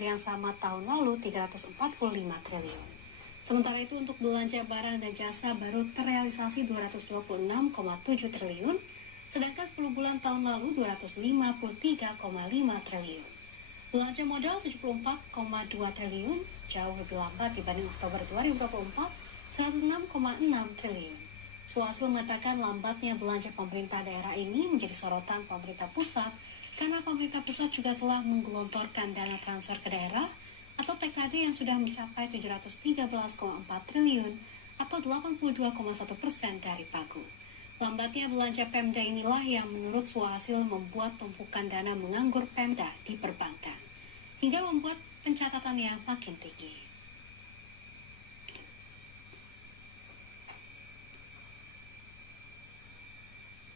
yang sama tahun lalu 345 triliun. Sementara itu untuk belanja barang dan jasa baru terrealisasi 226,7 triliun, sedangkan 10 bulan tahun lalu 253,5 triliun. Belanja modal 74,2 triliun, jauh lebih lambat dibanding Oktober 2024, 106,6 triliun. Suhasil mengatakan lambatnya belanja pemerintah daerah ini menjadi sorotan pemerintah pusat karena pemerintah pusat juga telah menggelontorkan dana transfer ke daerah atau TKD yang sudah mencapai 713,4 triliun atau 82,1% dari pagu. Lambatnya belanja Pemda inilah yang menurut Suhasil membuat tumpukan dana menganggur Pemda di perbankan, hingga membuat pencatatannya makin tinggi.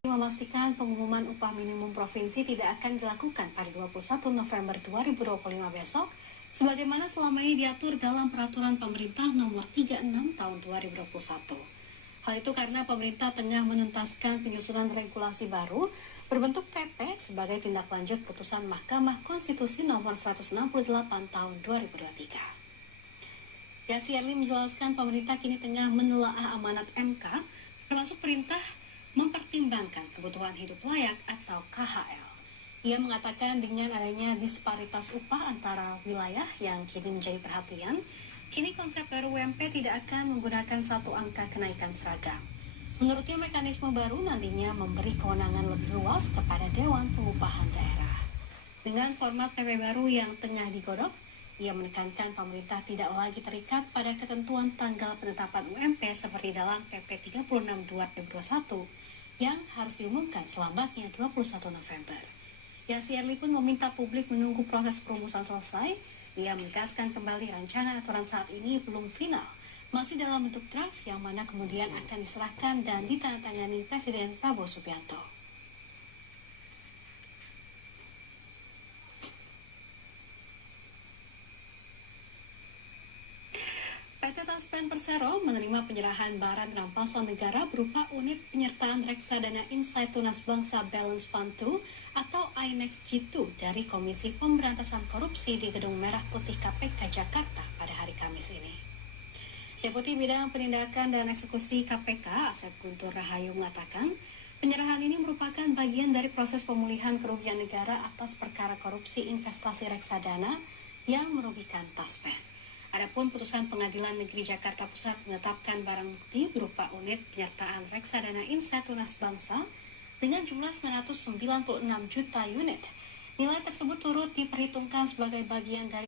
Memastikan pengumuman upah minimum provinsi tidak akan dilakukan pada 21 November 2025 besok, sebagaimana selama ini diatur dalam Peraturan Pemerintah Nomor 36 Tahun 2021. Hal itu karena pemerintah tengah menuntaskan penyusunan regulasi baru berbentuk PP sebagai tindak lanjut putusan Mahkamah Konstitusi Nomor 168 Tahun 2023. Yassi Erli menjelaskan pemerintah kini tengah menelaah amanat MK, termasuk perintah mempertimbangkan kebutuhan hidup layak atau KHL. Ia mengatakan dengan adanya disparitas upah antara wilayah yang kini menjadi perhatian, kini konsep baru UMP tidak akan menggunakan satu angka kenaikan seragam. Menurutnya mekanisme baru nantinya memberi kewenangan lebih luas kepada Dewan Pengupahan Daerah. Dengan format PP baru yang tengah digodok, ia menekankan pemerintah tidak lagi terikat pada ketentuan tanggal penetapan UMP seperti dalam PP 36 2021 yang harus diumumkan selambatnya 21 November. Yassi Erli pun meminta publik menunggu proses perumusan selesai. Ia menegaskan kembali rancangan aturan saat ini belum final, masih dalam bentuk draft yang mana kemudian akan diserahkan dan ditandatangani Presiden Prabowo Subianto. PT Taspen Persero menerima penyerahan barang rampasan negara berupa unit penyertaan reksadana Insight Tunas Bangsa Balance Fund 2 atau INEX G2 dari Komisi Pemberantasan Korupsi di Gedung Merah Putih KPK Jakarta pada hari Kamis ini. Deputi Bidang Penindakan dan Eksekusi KPK Asep Guntur Rahayu mengatakan, penyerahan ini merupakan bagian dari proses pemulihan kerugian negara atas perkara korupsi investasi reksadana yang merugikan Taspen. Adapun putusan Pengadilan Negeri Jakarta Pusat menetapkan barang bukti berupa unit penyertaan reksadana Insight Tunas Bangsa dengan jumlah 996 juta unit. Nilai tersebut turut diperhitungkan sebagai bagian dari